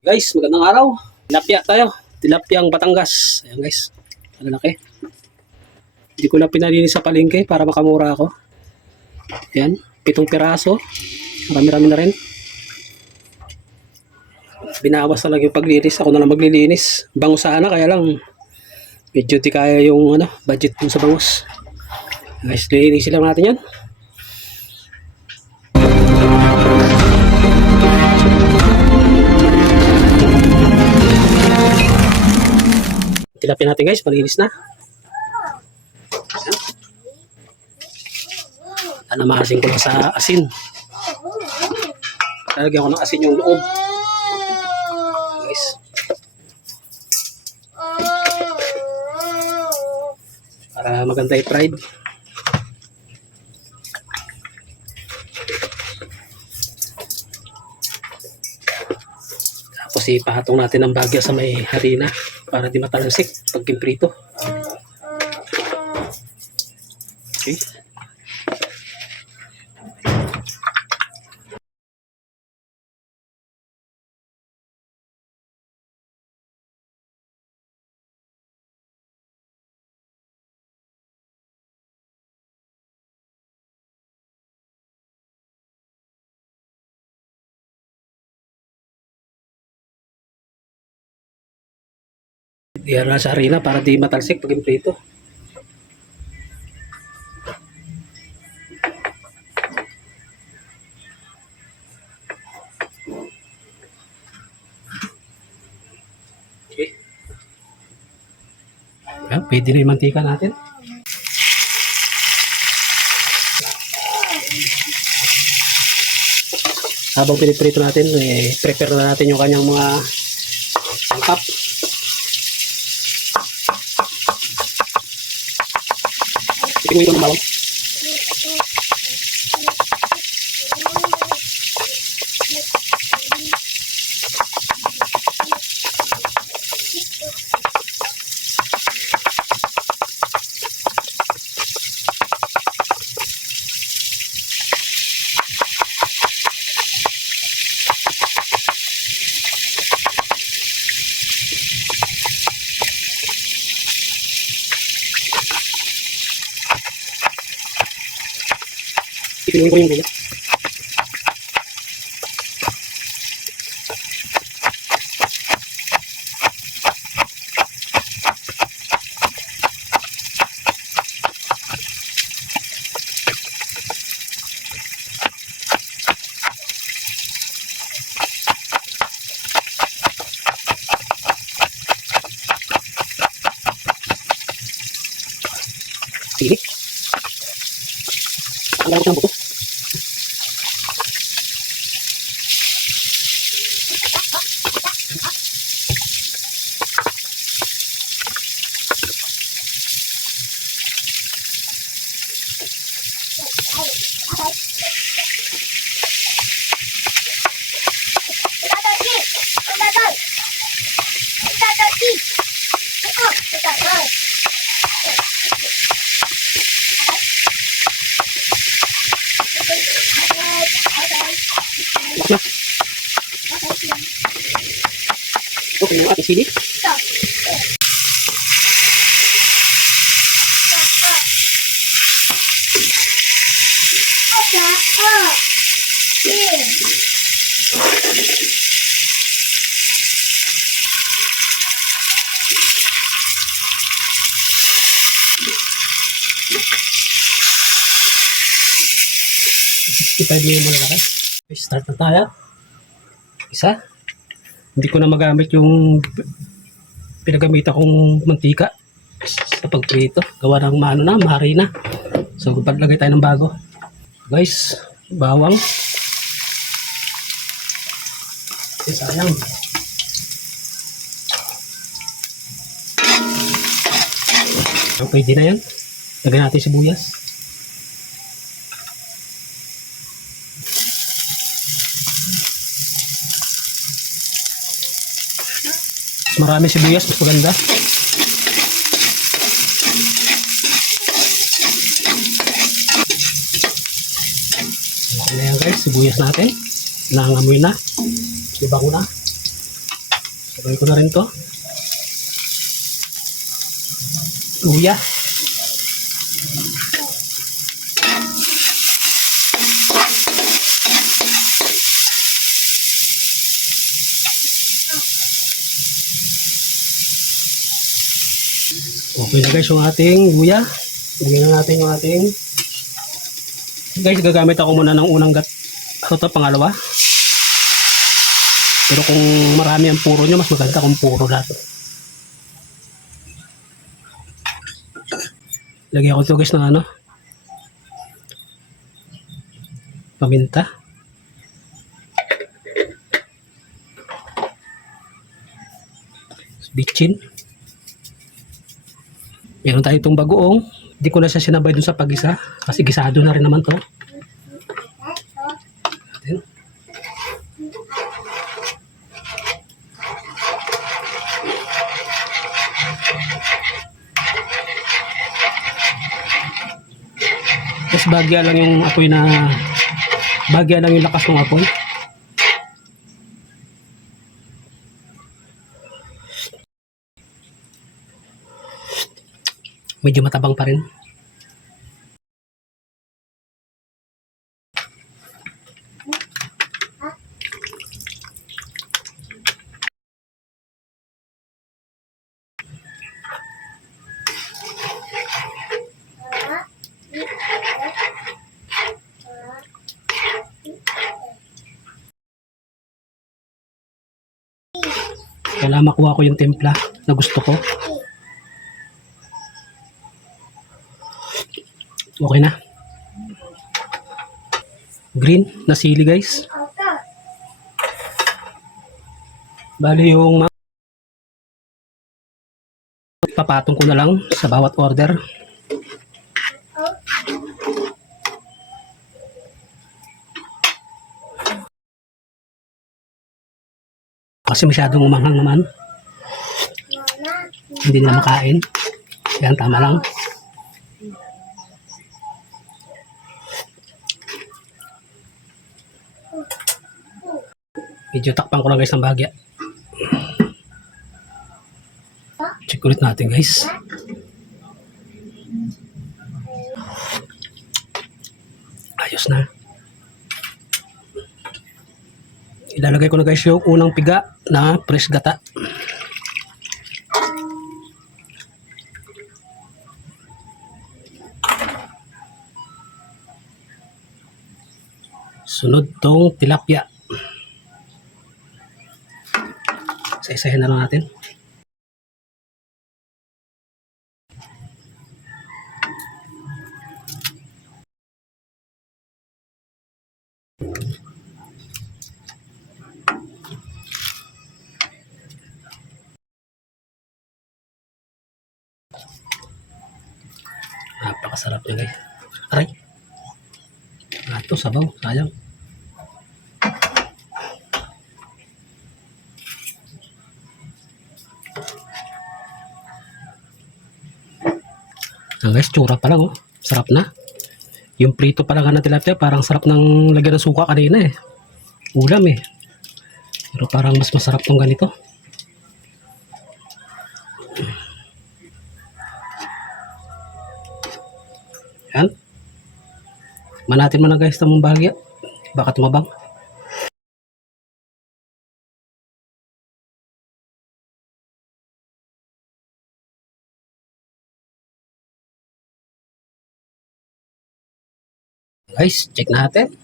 Guys, magandang araw. Tilapia tayo. Tilapia ang Batangas. Ayan guys. Ang laki. Hindi ko na pinalinis sa palengke para makamura ako. Ayan. 7 piraso. Marami-rami na rin. Binawas talaga yung paglinis. Ako na lang maglilinis. Bangus sana kaya lang medyo di kaya yung budget dun sa bangus. Guys, lilinisin lang natin yan. Tilapia natin guys, malinis na. Anamasin ko lang sa asin. Lalagyan ko ng asin yung loob. Guys. Para maganda i-fried. Tapos ipatong natin ng bagya sa may harina para di matalsik pag kimprito. Okay. Diyan na sa harina para di matalsik pag kimprito. Okay. Ayan, pwede na yung mantika natin. Habang piniprito natin, prepare na natin yung kanyang mga sangkap. Tingin ko ng bawang. Tingin ko yung gulo. Sige. Ang lawak ng buto. Okay, yung ating sili. Ipag-iwan mo na lang. Start na tayo. Isa. Hindi ko na magamit yung pinagamitan kong mantika sa pagprito. Gawa ng maharina. So, paglagay tayo ng bago. Guys, bawang. Okay, sayang. Pwede na yan. Lagyan natin sibuyas. Marami sibuyas, mas maganda. Okay na yan guys, sibuyas natin. Nangangamoy na. Iba ko na. Sabay ko na rin to. Luya. Okay na guys yung ating luya. Lagyan na natin yung ating guys, gagamit ako muna ng unang pangalawa. Pero kung marami ang puro nyo, mas maganda kung puro lahat. Lagyan ko ito guys ng ano, paminta. Bitchin. Meron tayo itong bagoong. Hindi ko na siya sinabay dun sa pag-isa kasi gisado na rin naman to. Ayan. Tapos bagya lang yung apoy bagya lang yung lakas ng apoy. Medyo matabang pa rin. Kailangan makuha ko yung timpla na gusto ko. Okay na. Green na sili guys. Bali yung papatong ko na lang sa bawat order. Kasi masyadong umanghang naman. Hindi nila makain. Yan, tama lang. Medyo takpan ko lang guys ng bagya. Check ulit natin guys. Ayos na. Ilalagay ko na guys yung unang piga na fresh gata. Sunod tong tilapia. Isa-isahin na lang natin. Napakasarap niya guys. Aray. Ito sabaw. Sayang. Guys, tsura pa lang oh. Sarap na. Yung prito pa lang na tilapia, parang sarap ng lagyan ng suka kanina eh. Ulam eh. Pero parang mas masarap tong ganito. Yan. Manatin mo na guys itong bahagya. Baka tumabang. Guys, check natin.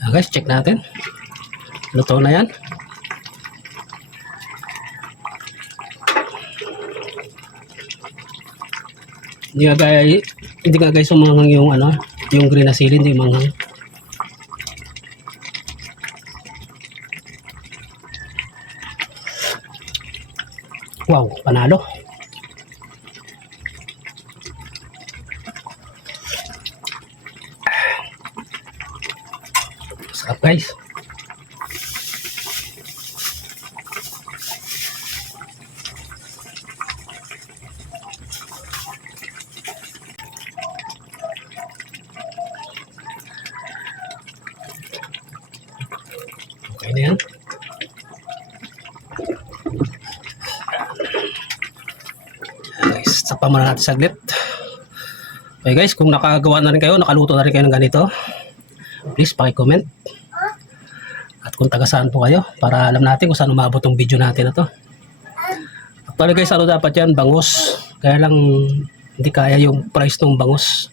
Guys, check natin. Luto na yan. Hindi nga guys umanghang yung ano, yung green na sili, hindi umanghang. Wow, panalo. Sarap guys. Okay na yan. Takpan muna natin saglit. Okay guys, kung nakagawa na rin kayo, nakaluto na rin kayo ng ganito, please paki-comment. At kung taga saan po kayo, para alam natin kung saan umabot yung video natin na to. Actually guys, ano dapat yan? Bangus. Kaya lang hindi kaya yung price ng bangus.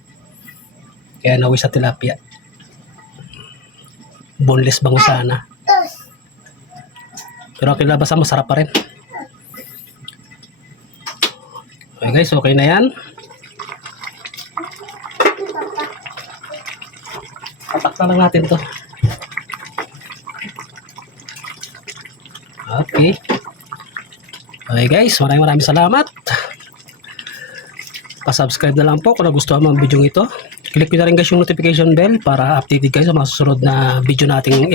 Kaya nawi sa tilapia. Boneless bangus sana. Pero kinabasan masarap pa rin. Okay guys, okay na yan. Tatak na lang natin to. Okay. Okay guys, maraming salamat. Pa-subscribe na lang po kung nagustuhan mo ang video ito. Click nyo na rin guys yung notification bell para updated kayo sa mga susunod na video nating